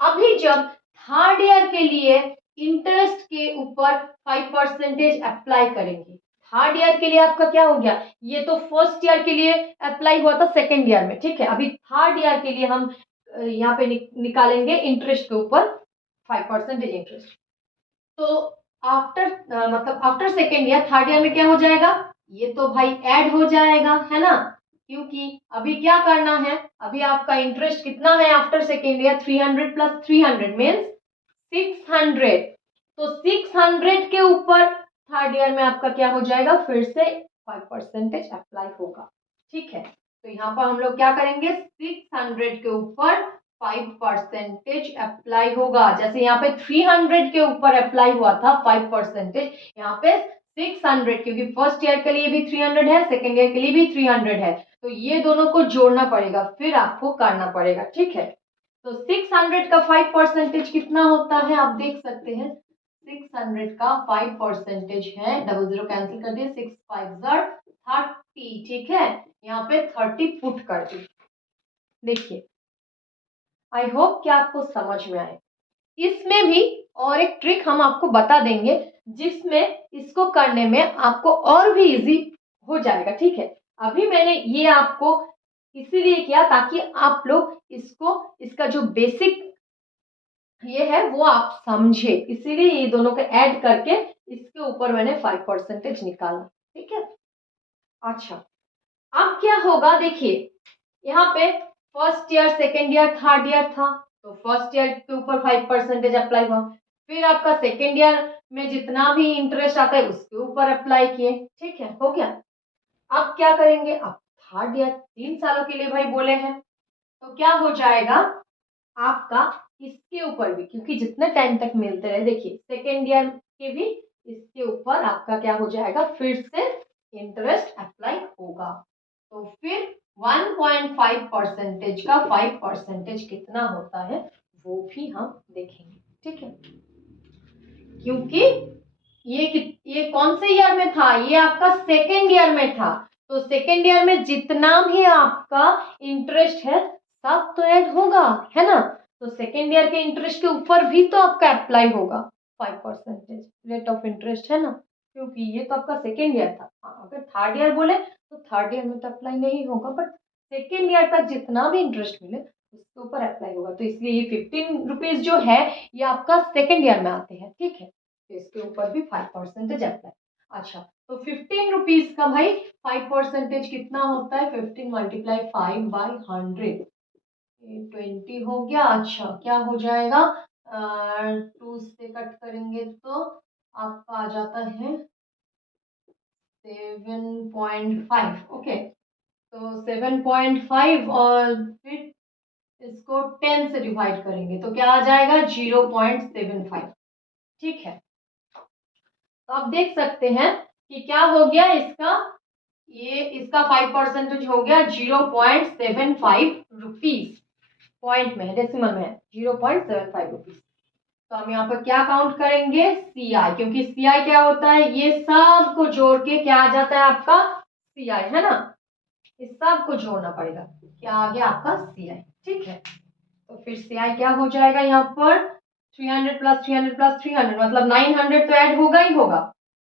अभी जब थर्ड ईयर के लिए इंटरेस्ट के ऊपर 5% अप्लाई करेंगे, थर्ड ईयर के लिए आपका क्या हो गया, ये तो फर्स्ट ईयर के लिए अप्लाई हुआ था सेकेंड ईयर में। ठीक है, अभी थर्ड ईयर के लिए हम यहाँ पे निकालेंगे इंटरेस्ट के ऊपर 5% इंटरेस्ट, तो आफ्टर मतलब after second year third year में क्या हो जाएगा, ये तो भाई ऐड हो जाएगा है ना, क्योंकि अभी क्या करना है, अभी आपका इंटरेस्ट कितना है after second year 300 plus 300 means 600, तो 600 के ऊपर थर्ड ईयर में आपका क्या हो जाएगा, फिर से 5% अप्लाई होगा। ठीक है, तो यहाँ पर हम लोग क्या करेंगे, 600 के ऊपर 5% अप्लाई होगा। जैसे यहाँ पे 300 के ऊपर अप्लाई हुआ था 5%, यहाँ पे 600, क्योंकि फर्स्ट ईयर के लिए भी 300 है, सेकेंड ईयर के लिए भी 300 है, तो ये दोनों को जोड़ना पड़ेगा फिर आपको करना पड़ेगा। ठीक है, तो 600 का 5% कितना होता है, आप देख सकते हैं 600 का 5% है, 00 कैंसिल कर दिए, 6 5 30। ठीक है, यहाँ पे 30 पुट कर दी। देखिए आई होप कि आपको समझ में आए। इसमें भी और एक ट्रिक हम आपको बता देंगे जिसमें इसको करने में आपको और भी इजी हो जाएगा। ठीक है, अभी मैंने ये आपको इसीलिए किया ताकि आप लोग इसका जो बेसिक ये है वो आप समझे, इसीलिए ये दोनों को ऐड करके इसके ऊपर मैंने 5% निकाला, ठीक है। अच्छा, अब क्या होगा, देखिए यहाँ पे first year, second year, third year था, तो फर्स्ट ईयर के ऊपर 5% अप्लाई हुआ। फिर आपका सेकेंड ईयर में जितना भी इंटरेस्ट आता है उसके ऊपर अप्लाई किए, ठीक है, हो गया। अब क्या करेंगे, अब थर्ड ईयर, 3 सालों के लिए भाई बोले हैं, तो क्या हो जाएगा आपका इसके ऊपर भी, क्योंकि जितना टाइम तक मिलते रहे, देखिए सेकेंड ईयर के भी इसके ऊपर आपका क्या हो जाएगा, फिर से इंटरेस्ट अप्लाई होगा। तो फिर 1.5% का 5% कितना होता है वो भी हम देखेंगे, ठीक है। क्योंकि ये कौन से ईयर में था, ये आपका सेकेंड ईयर में था, तो सेकेंड ईयर में जितना भी आपका इंटरेस्ट है सब तो ऐड होगा, है ना। तो सेकेंड ईयर के इंटरेस्ट के ऊपर भी तो आपका अप्लाई होगा 5% रेट ऑफ इंटरेस्ट, है ना, क्योंकि ये तो आपका सेकेंड ईयर था। अगर थर्ड ईयर बोले तो थर्ड ईयर में तो अप्लाई नहीं होगा, बट सेकेंड ईयर तक जितना भी इंटरेस्ट मिले उसके ऊपर अप्लाई होगा। तो इसलिए ये 15 रुपीज जो है ये आपका सेकेंड ईयर में आते हैं, ठीक है। तो इसके ऊपर भी 5% अप्लाई। अच्छा, तो 15 रुपीज का भाई 5% कितना होता है, 15 मल्टीप्लाई 5/100, 20 हो गया। अच्छा, क्या हो जाएगा, 2 से कट करेंगे तो आपका आ जाता है 7.5, ओके। तो 7.5 और फिर इसको 10 से डिवाइड करेंगे तो क्या आ जाएगा, 0.75, ठीक है। तो आप देख सकते हैं कि क्या हो गया इसका, ये इसका 5% हो गया 0.75 रुपीज, पॉइंट में है, डेसिमल में है, 0.75 रुपीज। तो हम यहाँ पर क्या काउंट करेंगे, CI, क्योंकि CI क्या होता है, ये सब को जोड़ के क्या आ जाता है आपका CI, है ना। इस सब को जोड़ना पड़ेगा, क्या आ गया आपका CI, ठीक है। तो फिर CI क्या हो जाएगा, यहाँ पर 300 प्लस 300 प्लस 300 मतलब 900 तो ऐड होगा ही होगा।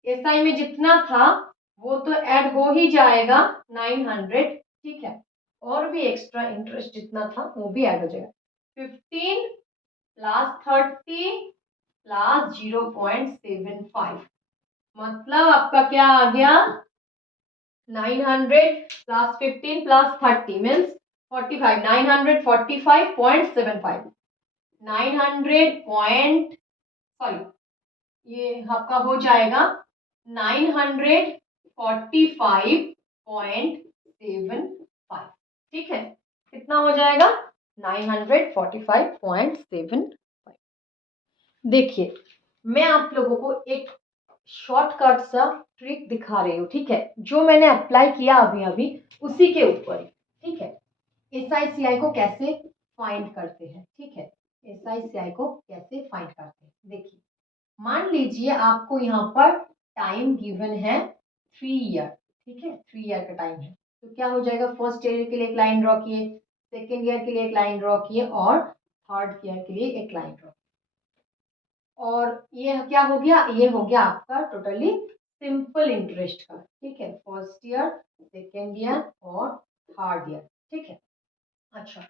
SI में जितना था वो तो ऐड हो ही जाएगा 900, ठीक है। और भी एक्स्ट्रा इंटरेस्ट जितना था वो भी ऐड हो जाएगा, 15 प्लस 30 प्लस 0.75 मतलब आपका क्या आ गया, 900 plus 15 plus 30 means 45, 945.75, 900 point, sorry ये आपका हो जाएगा 945.75, ठीक है। कितना हो जाएगा, 945.75। देखिए मैं आप लोगों को एक शॉर्टकट सा ट्रिक दिखा रही हूँ, ठीक है, जो मैंने अप्लाई किया अभी अभी उसी के ऊपर ही, ठीक है। SICI को कैसे फाइंड करते हैं, ठीक है, SICI को कैसे फाइंड करते हैं, देखिए मान लीजिए आपको यहाँ पर टाइम गिवन है 3 ईयर, ठीक है, 3 ईयर का टाइम है। तो क्या हो जाएगा, फर्स्ट ईयर के लिए एक लाइन ड्रॉ किए, सेकेंड ईयर के लिए एक लाइन ड्रॉ किए और थर्ड ईयर के लिए एक लाइन ड्रॉ, और ये क्या हो गया, ये हो गया आपका टोटली सिंपल इंटरेस्ट का, ठीक है, फर्स्ट ईयर, सेकेंड ईयर और थर्ड ईयर, ठीक है। अच्छा,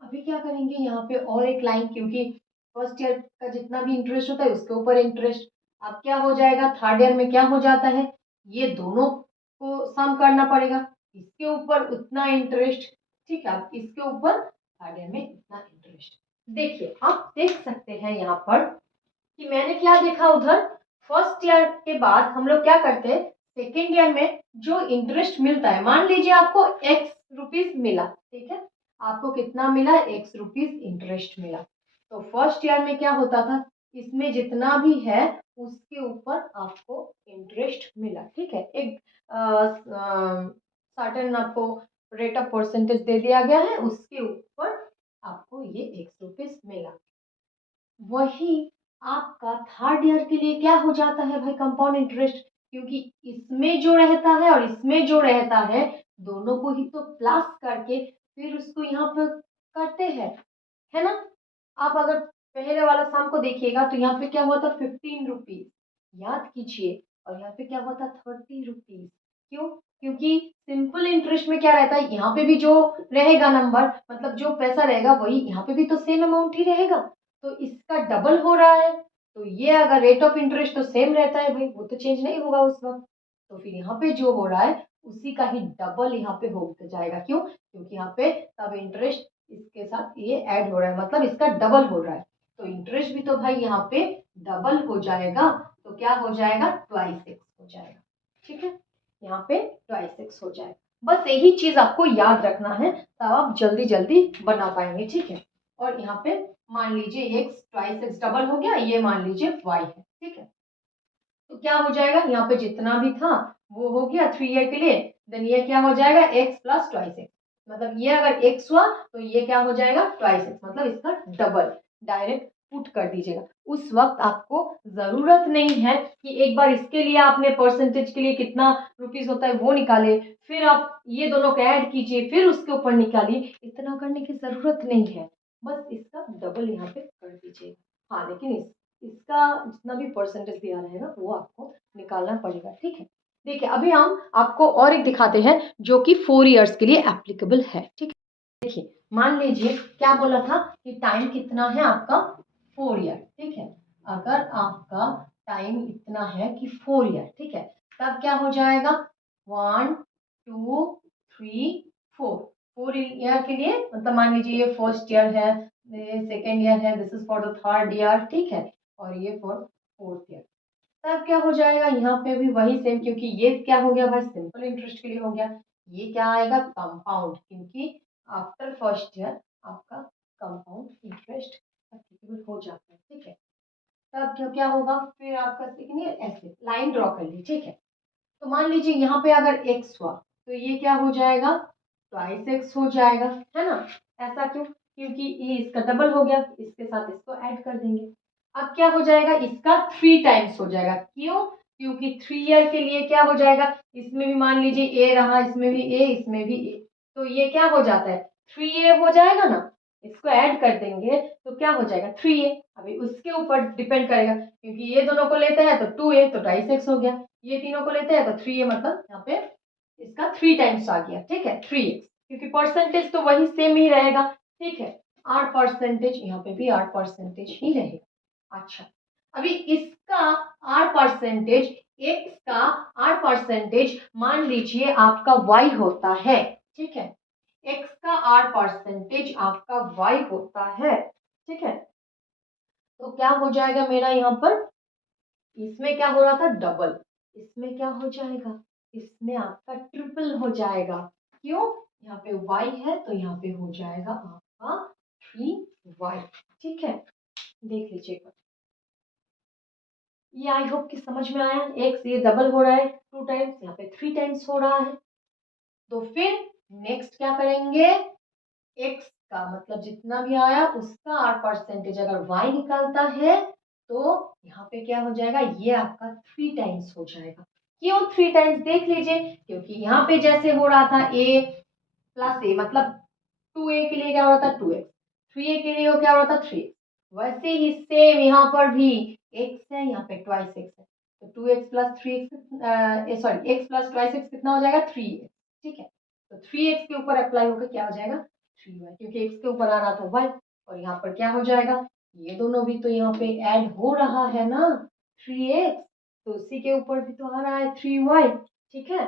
अभी क्या करेंगे, यहाँ पे और एक लाइन, क्योंकि फर्स्ट ईयर का जितना भी इंटरेस्ट होता है उसके ऊपर इंटरेस्ट, अब क्या हो जाएगा, थर्ड ईयर में क्या हो जाता है, ये दोनों को सम करना पड़ेगा, इसके ऊपर उतना इंटरेस्ट, ठीक है, अब इसके ऊपर थर्ड ईयर में इतना इंटरेस्ट। देखिए आप देख सकते हैं यहाँ पर कि मैंने क्या देखा उधर, फर्स्ट ईयर के बाद हम लोग क्या करते हैं, सेकेंड ईयर में जो इंटरेस्ट मिलता है, मान लीजिए आपको एक्स रुपीज मिला, ठीक है, आपको कितना मिला, एक्स रुपीज इंटरेस्ट मिला। तो फर्स्ट ईयर में क्या होता था, इसमें जितना भी है उसके ऊपर आपको इंटरेस्ट मिला, ठीक है, एक सर्टेन आपको रेट ऑफ परसेंटेज दे दिया गया है, उसके ऊपर आपको ये एक्स रुपीज मिला। वही आपका थर्ड ईयर के लिए क्या हो जाता है भाई, कंपाउंड इंटरेस्ट, क्योंकि इसमें जो रहता है और इसमें जो रहता है दोनों को ही तो प्लस करके फिर उसको यहाँ पर करते हैं, है ना। आप अगर पहले वाला सम को देखिएगा तो यहाँ पे क्या हुआ था, 15 रुपीज, याद कीजिए, और यहाँ पे क्या हुआ था, 30 रुपीज। क्यों, क्योंकि सिंपल इंटरेस्ट में क्या रहता है, यहाँ पे भी जो रहेगा नंबर, मतलब जो पैसा रहेगा वही यहाँ पे भी तो सेम अमाउंट ही रहेगा, तो इसका डबल हो रहा है, तो ये अगर रेट ऑफ इंटरेस्ट तो सेम रहता है भाई, वो तो चेंज नहीं होगा उस वक्त। तो फिर यहाँ पे जो हो रहा है उसी का ही डबल यहाँ पे हो जाएगा। क्यों? क्योंकि यहाँ पे तब इंटरेस्ट इसके साथ ये ऐड हो रहा है, मतलब इसका डबल हो रहा है। तो इंटरेस्ट भी तो भाई यहाँ पे डबल हो जाएगा। तो क्या हो जाएगा? ट्वाइस एक्स हो जाएगा। ठीक है, यहाँ पे ट्वाइस एक्स हो जाएगा। बस यही चीज आपको याद रखना है, तब आप जल्दी जल्दी बना पाएंगे। ठीक है, और यहाँ पे मान लीजिए एक्स ट्वाइस एक्स डबल हो गया, ये मान लीजिए वाई है। ठीक है, तो क्या हो जाएगा, यहाँ पे जितना भी था वो हो गया 3 ईयर के लिए। देन ये क्या हो जाएगा? एक्स प्लस ट्वाइस एक्स, मतलब ये अगर एक्स हुआ तो ये क्या हो जाएगा? ट्वाइस एक्स, मतलब इसका डबल डायरेक्ट पुट कर दीजिएगा। उस वक्त आपको जरूरत नहीं है कि एक बार इसके लिए आपने परसेंटेज के लिए कितना रुपीस होता है वो निकाले, फिर आप ये दोनों को ऐड कीजिए, फिर उसके ऊपर निकालिए। इतना करने की जरूरत नहीं है, बस इसका डबल यहाँ पे कर दीजिएगा। हाँ, लेकिन इसका जितना भी परसेंटेज दिया रहेगा वो आपको निकालना पड़ेगा। ठीक है, देखिए अभी हम आपको और एक दिखाते हैं जो कि 4 ईयर्स के लिए एप्लीकेबल है। ठीक है, देखिए मान लीजिए क्या बोला था कि टाइम कितना है आपका? 4 ईयर। ठीक है, अगर आपका टाइम इतना है कि 4 ईयर, ठीक है, तब क्या हो जाएगा? 1 2 3 4, 4 ईयर के लिए, मतलब मान लीजिए ये फर्स्ट ईयर है, ये सेकेंड ईयर है, this is for the third year. ठीक है, और ये फॉर फोर्थ ईयर। तब क्या हो जाएगा? यहाँ पे भी वही सेम, क्योंकि ये क्या हो गया भाई? सिंपल इंटरेस्ट के लिए हो गया। ये क्या आएगा? कंपाउंड, क्योंकि आफ्टर फर्स्ट ईयर आपका कंपाउंड इंटरेस्ट एप्लीकेबल हो जाता है। ठीक है, तब क्या क्या होगा फिर आपका? सीखनी है, ऐसे लाइन ड्रॉ कर ली। ठीक है, तो मान लीजिए यहाँ पे अगर एक्स हुआ तो ये क्या हो जाएगा? ट्वाइस एक्स हो जाएगा, है ना? ऐसा क्यों? क्योंकि ये इसका डबल हो गया, इसके साथ इसको ऐड कर देंगे। अब क्या हो जाएगा? इसका 3 टाइम्स हो जाएगा। क्यों? क्योंकि 3 ईयर के लिए क्या हो जाएगा? इसमें भी मान लीजिए ए रहा, इसमें भी ए, इसमें भी ए, तो ये क्या हो जाता है? 3 ए हो जाएगा ना। इसको ऐड कर देंगे तो क्या हो जाएगा? 3 ए। अभी उसके ऊपर डिपेंड करेगा, क्योंकि ये दोनों को लेते हैं तो 2 ए, तो ट्वाइस एक्स हो गया। ये तीनों को लेते हैं तो 3 ए, मतलब यहाँ पे इसका 3 टाइम्स आ गया। ठीक है, 3 एक्स, क्योंकि परसेंटेज तो वही सेम ही रहेगा। ठीक है, 8%, यहाँ पे भी 8% ही रहेगा। अच्छा, अभी इसका 8%, एक्स का 8% मान लीजिए आपका वाई होता है। ठीक है, एक्स का 8% आपका वाई होता है। ठीक है, तो क्या हो जाएगा मेरा यहाँ पर? इसमें क्या हो रहा था? डबल। इसमें क्या हो जाएगा? इसमें आपका ट्रिपल हो जाएगा। क्यों? यहाँ पे y है तो यहाँ पे हो जाएगा आपका 3y। ठीक है, देख लीजिएगा। ये आई होप कि समझ में आया। एक्स ये डबल हो रहा है 2 टाइम्स, यहाँ पे 3 टाइम्स हो रहा है। तो फिर नेक्स्ट क्या करेंगे? एक्स का मतलब जितना भी आया उसका 8% अगर y निकालता है तो यहाँ पे क्या हो जाएगा? ये आपका 3 टाइम्स हो जाएगा। क्यों 3 टाइम्स? देख लीजिए, क्योंकि यहाँ पे जैसे हो रहा था a प्लस ए, मतलब 2a के लिए क्या हो रहा था? 2x, 3a के लिए वो क्या हो रहा था? 3x। वैसे ही सेम यहाँ पर भी x है, यहाँ पे ट्वाइस एक्स है, तो 2x plus 3x, sorry x plus twice x कितना हो जाएगा? 3x। ठीक है, तो 3x के ऊपर अप्लाई होकर क्या हो जाएगा? 3y, क्योंकि x के ऊपर आ रहा था y, और यहाँ पर क्या हो जाएगा? ये दोनों भी तो यहाँ पे ऐड हो रहा है ना, 3x, तो उसी के ऊपर भी तो आ रहा है 3y। ठीक है,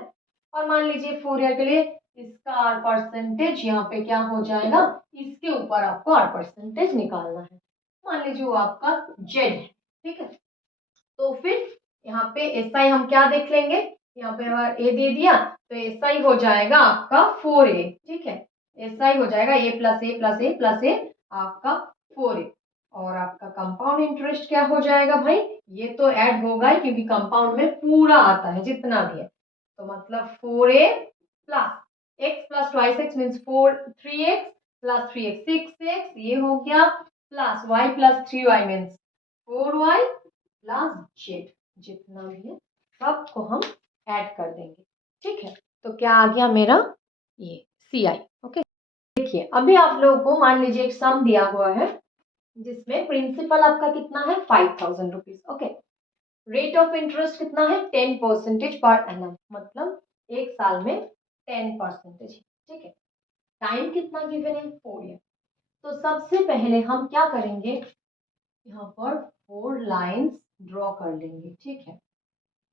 और मान लीजिए 4 ईयर के लिए इसका 8% यहाँ पे क्या हो जाएगा? इसके ऊपर आपको 8% निकालना है। मान लीजिए वो आपका जेड है। ठीक है, तो फिर यहाँ पे एस आई हम क्या देख लेंगे? यहाँ पे अगर ए दे दिया तो एस आई हो जाएगा आपका 4a। ठीक है, एस आई हो जाएगा ए प्लस ए प्लस ए प्लस ए, आपका 4a। और आपका कंपाउंड इंटरेस्ट क्या हो जाएगा भाई? ये तो ऐड होगा ही, क्योंकि कंपाउंड में पूरा आता है जितना भी है। तो मतलब 4a plus x plus twice x means 3x plus 3x 6x, ये हो गया, plus y plus 3y means 4y plus Z, जितना भी है सबको हम ऐड कर देंगे। ठीक है, तो क्या आ गया मेरा? ये सी आई। ओके, देखिए अभी आप लोगों को मान लीजिए एक सम दिया हुआ है जिसमें प्रिंसिपल आपका कितना है? 5000 rupees. Okay, rate of interest कितना है? 10% पर एनम, मतलब एक साल में 10%। ठीक है, टाइम कितना गिवन है? 4 ईयर। तो सबसे पहले हम क्या करेंगे? यहाँ पर 4 लाइंस ड्रॉ कर लेंगे, ठीक है।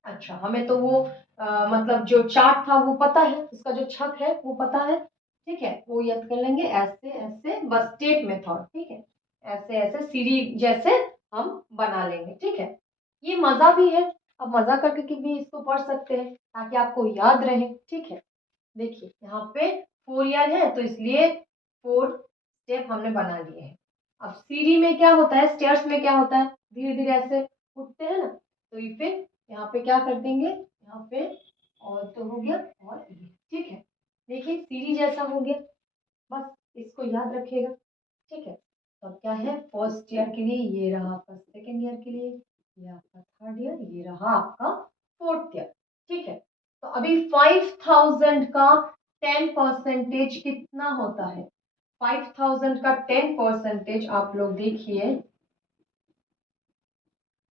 अच्छा, हमें तो वो मतलब जो चार्ट था वो पता है, उसका जो छक है वो पता है, ठीक है। वो याद कर लेंगे, ऐसे ऐसे, बस स्टेप मेथड, ठीक है। ऐसे ऐसे सीढ़ी जैसे हम बना लेंगे, ठीक है। ये मजा भी है, अब मजा करके कि भी इसको पढ़ सकते हैं ताकि आपको याद रहे, ठीक है। देखिए यहाँ पे 4 ईयर है तो इसलिए 4 स्टेप हमने बना लिए हैं। अब सीढ़ी में क्या होता है, स्टेयर्स में क्या होता है, धीरे धीरे ऐसे उठते हैं ना, तो ये फिर यहाँ पे क्या कर देंगे, यहाँ पे और तो हो गया और ये, ठीक है। देखिए सीढ़ी जैसा हो गया, बस इसको याद रखिएगा, ठीक है। तो अब क्या है, फर्स्ट ईयर के लिए ये रहा आपका, सेकेंड ईयर के लिए ये आपका, थर्ड ईयर ये रहा आपका, फोर्थ ईयर, ठीक है। तो अभी 5000 का 10% कितना होता है, 5000 का 10% आप लोग देखिए,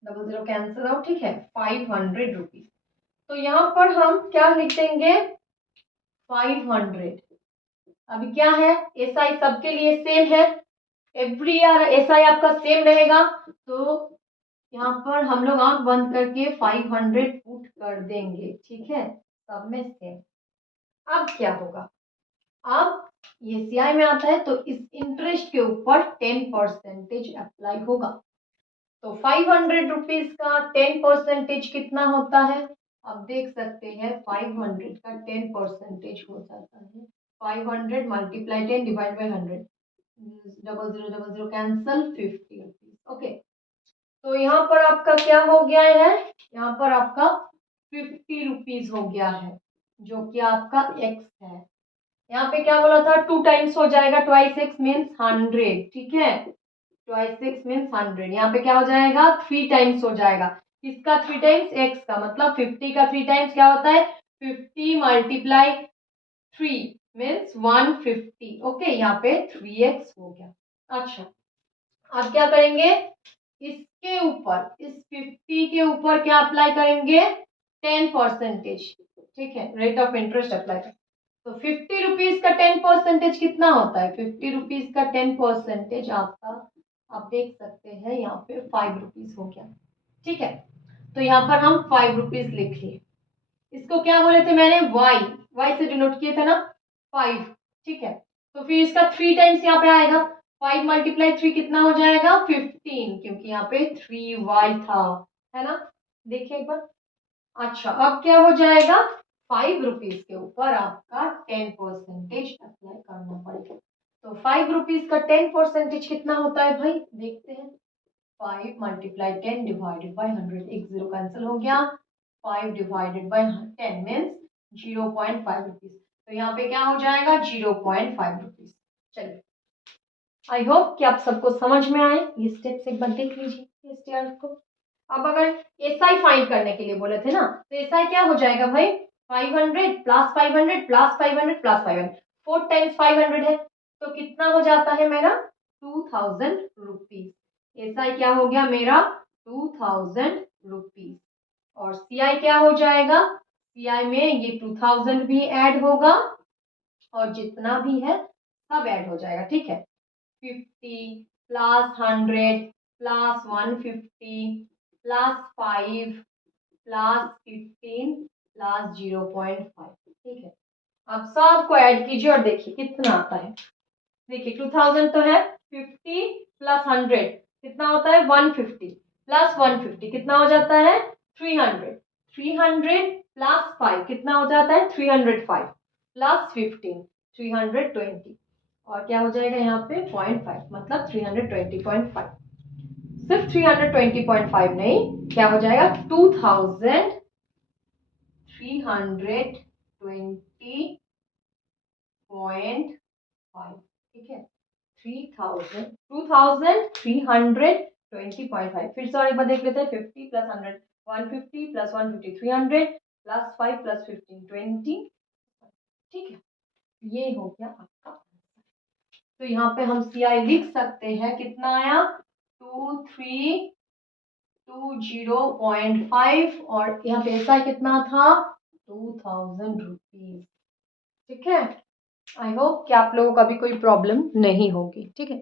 00 कैंसिल आउट, ठीक है, 500 रुपीज। तो यहाँ पर हम क्या लिख देंगे, 500। अभी क्या है, एसआई सबके लिए सेम है, एवरी ईयर एसआई आपका सेम रहेगा, तो यहाँ पर हम लोग आंख बंद करके 500 पुट कर देंगे, ठीक है, सब में सेम। अब क्या होगा, अब ये सीआई में आता है तो इस इंटरेस्ट के ऊपर 10% अप्लाई होगा। तो 500 रुपीज का 10% कितना होता है, अब देख सकते हैं 500 का 10% हो जाता है 500 multiply 10 divide by 100, 0000 cancel, 50 rupees, okay. तो यहाँ पर आपका क्या हो गया है, यहाँ पर आपका 50 रुपीज हो गया है, जो कि आपका एक्स है। यहाँ पे क्या बोला था, 2 टाइम्स हो जाएगा, ट्वाइस एक्स मीन्स 100, ठीक है, ट्वाइस एक्स मीन्स 100। यहाँ पे क्या हो जाएगा, 3 टाइम्स हो जाएगा, किसका 3 टाइम्स, एक्स का, मतलब 50 का 3 टाइम्स क्या होता है, 50 मल्टीप्लाई 3 मीन्स 150, ओके। यहाँ पे 3x हो गया। अच्छा, अब क्या करेंगे, इसके ऊपर, इस 50 के ऊपर क्या अप्लाई करेंगे, 10%, ठीक है, रेट ऑफ इंटरेस्ट अप्लाई करेंगे। तो 50 रुपीज का 10% कितना होता है, 50 रुपीज का 10% आपका, आप देख सकते हैं यहाँ पे 5 रुपीज हो गया, ठीक है। तो यहाँ पर हम 5 रुपीज लिख लिए, इसको क्या बोले थे मैंने, वाई से डिनोट किए थे ना, 5, ठीक है। तो फिर इसका 3 टाइम्स यहाँ पे आएगा, 5 मल्टीप्लाई 3 कितना हो जाएगा, 15, क्योंकि यहाँ पे 3y था, है ना, देखिए एक बार। अच्छा, अब क्या हो जाएगा, 5 रुपीज के ऊपर आपका 10% अप्लाई करना पड़ेगा। तो 5 रुपीज का 10% कितना होता है भाई, देखते हैं, 5 मल्टीप्लाई 10 डिवाइडेड बाई 100, एक जीरो कैंसिल हो गया, 5 डिवाइडेड बाई 10 मीन्स 0.5 रुपीज। तो यहाँ पे क्या हो जाएगा, 0.5 रुपीज। चलिए, आई होप कि आप सबको समझ में आए, ये स्टेप्स एक बार देख लीजिए इस टेयर को। अब अगर एसआई फाइंड करने के लिए बोले थे ना, तो एसआई क्या हो जाएगा भाई, 500 प्लस 500 प्लस 500 प्लस 500, 4 टाइम्स 500 है, तो कितना हो जाता है मेरा, 2000 रुपीज। एसआई क्या हो गया मेरा, 2000 रुपीज। और सीआई क्या हो जाएगा, सीआई में ये 2000 भी ऐड होगा और जितना भी है सब ऐड हो जाएगा, ठीक है। 50 plus 100 plus 150 plus 5 plus 15 plus 0.5, ठीक है। अब सबको ऐड कीजिए और देखिए कितना आता है। देखिए 2000 तो है, 50 प्लस 100 कितना होता है, 150 प्लस 150 कितना हो जाता है, 300, 300 प्लस 5 कितना हो जाता है, 305 प्लस 15 320, और क्या हो जाएगा यहाँ पे 0.5, मतलब 320.5। सिर्फ 320.5 नहीं, क्या हो जाएगा, 2320.5, ठीक है, 2320.5। फिर से और एक बार देख लेते हैं, 50 प्लस 100 150 प्लस 150 300 प्लस 5 प्लस 15 20, ठीक है। ये हो गया आपका। तो यहाँ पे हम सीआई लिख सकते हैं, कितना आया, 2320.5, और यहाँ पे एसआई कितना था, 2000 रुपीज, ठीक है। आई होप कि आप लोगों को अभी कोई प्रॉब्लम नहीं होगी, ठीक है।